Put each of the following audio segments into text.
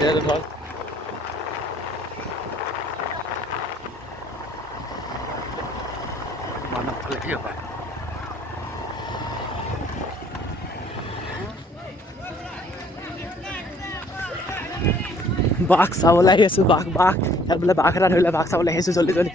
thế được thôi mà nó lại hiểu vậy বাঘ চাবলৈ আহি আছো বাঘ ইয়াত বোলে বাঘ এটা ধৰিলে বাঘ চাবলৈ আহিছো জল্দি জল্দি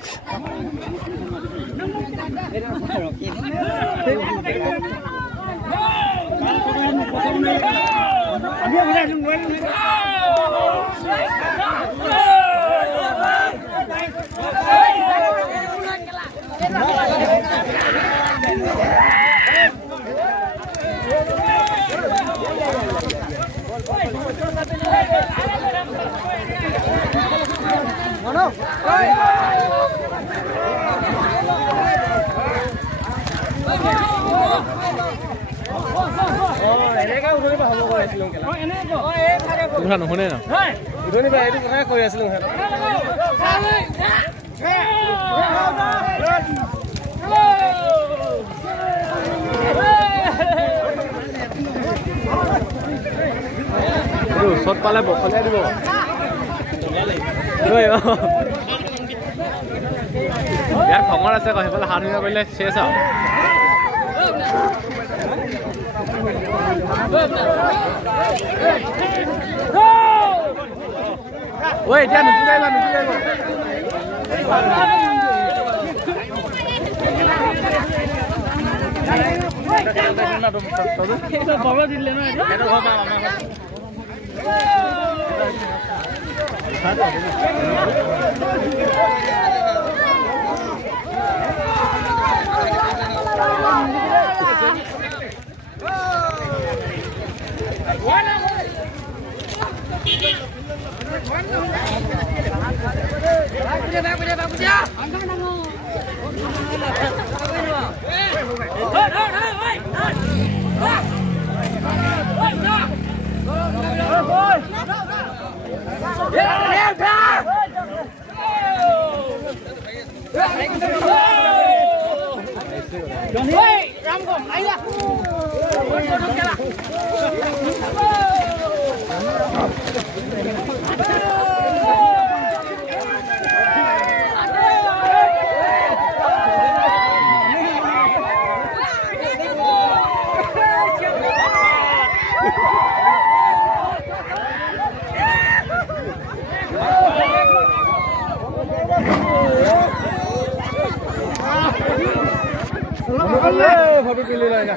কথা নুশুনে ন উঠনি বা এইটো কথাই কৈ আছিলো ওচৰত পালে বখলিয়াই দিব ইয়াত খঙৰ আছে আকৌ সেইফালে হাত ধুই পাৰিলে চেচ আৰু ঐ এতিয়া নুকুৰাইবা ফটো তুলি লয় না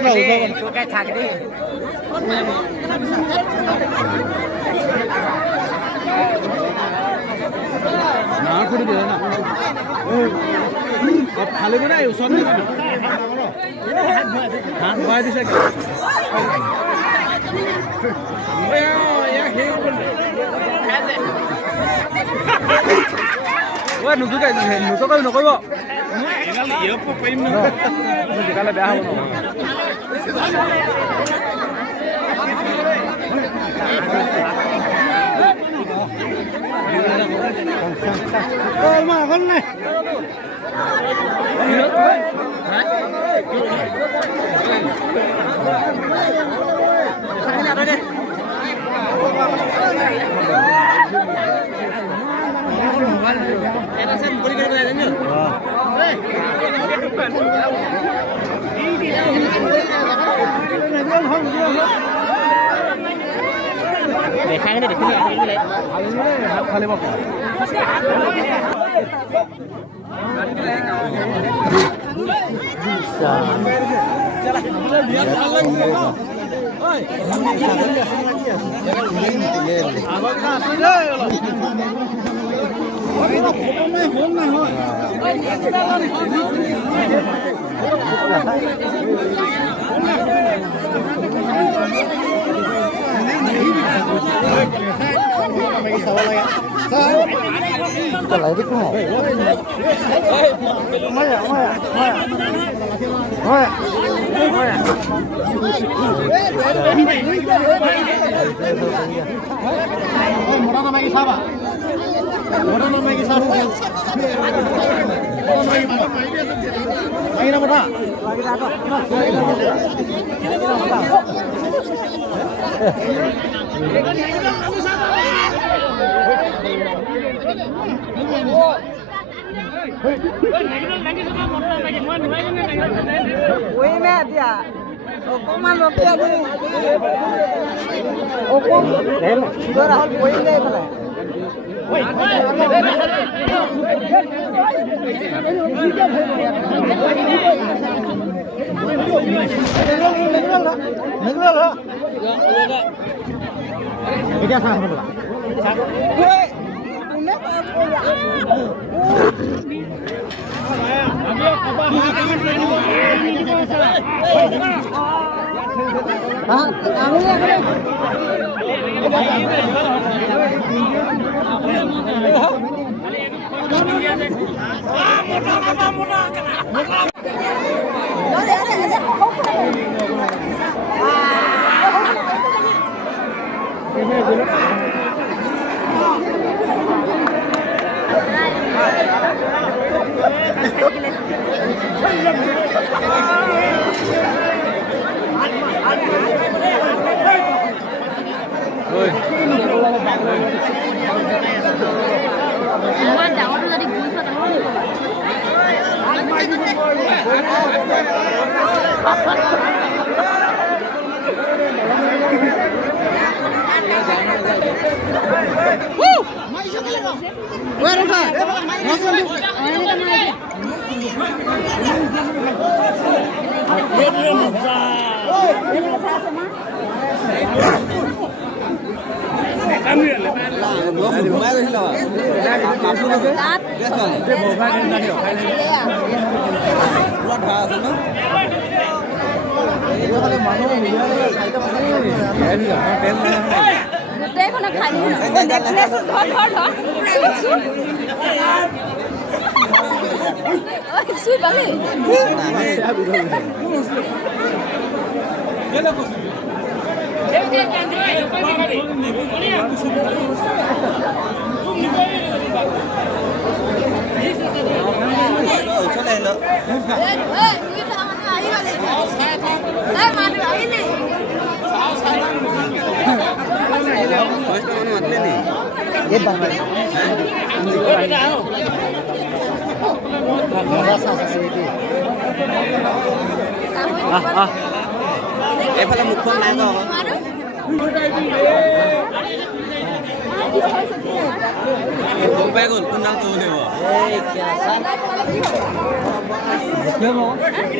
না তোকে থাক দে না কৰে দে না খালি মানে ওচৰত হাত ভৰাই দিছে নুজুকাই নকৰিব জোকালে বেয়া হ'ব দেখাই দেখি হাত ফালিব Lại đi cùng. Ôi. এইফালে মুখখন নাই ন গম পাই গ'ল কোন নাম ক'ব লাগিব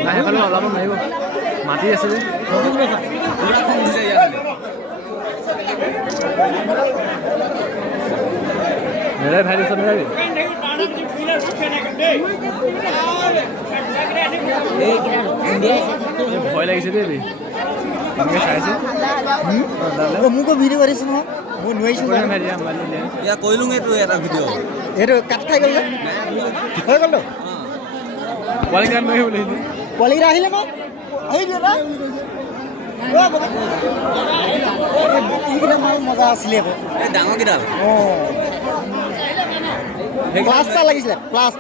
সেইফালে অলপ মাৰিব মাতি আছে যে মেৰাই ভাই দিছ মেৰাই ভয় লাগিছে দেই এনেকৈ চাইছে মোকো ভিডিঅ' কৰিছে নহয় মই নোৱাৰিছোঁ ইয়া কৰিলোঙে তো এটা ভিডিঅ' সেইটো কাট খাই গ'ল হৈ গ'লতো পোৱালিকেইটা লৈ আহিবলৈ পোৱালিকেইটা আহিলে মোক আহিলে না মজা আছিলে আকৌ এই ডাঙৰকেইডাল অঁ প্লাছটা লাগিছিলে প্লাছ